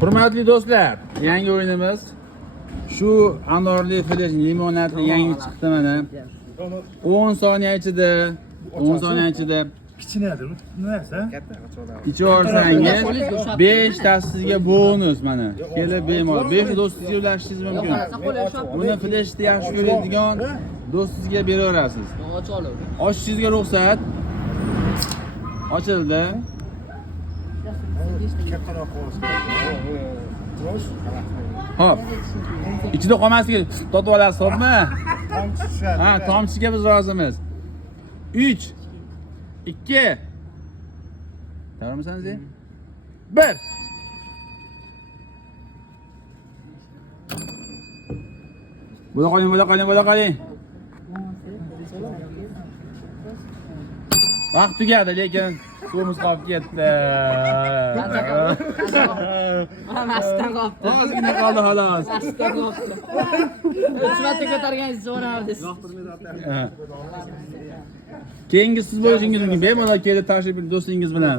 Hurmatli do'stlar, yangi o'yinimiz shu anorli flash limonadli yangi chiqdi mana. 10 soniya ichida Kichinadir, narsa? ichaversangiz 5 ta sizga bonus mana. Kelib bemalol 5 do'stingizga ulashishingiz mumkin. Buni flashni yaxshi ko'radigan do'stingizga beraverasiz. Ochishingizga ruxsat. Ochildi. Hop. Ichida qolmasligi totib olasiz, xo'pmi? Ha, tomchiga biz rozimiz. 3 2 Tayyormisiz? 1 Bo'la qoling. Vaqt tugadi, lekin suvimiz qolib ketdi. Masdan qoldi. Ozgina qoldi xolos. Masdan qoldi. Xizmatga ko'targaningiz so'rardingiz. Keyingi siz bo'lishingiz mumkin. Bemalol kelib tashrif buyuring do'stingiz bilan.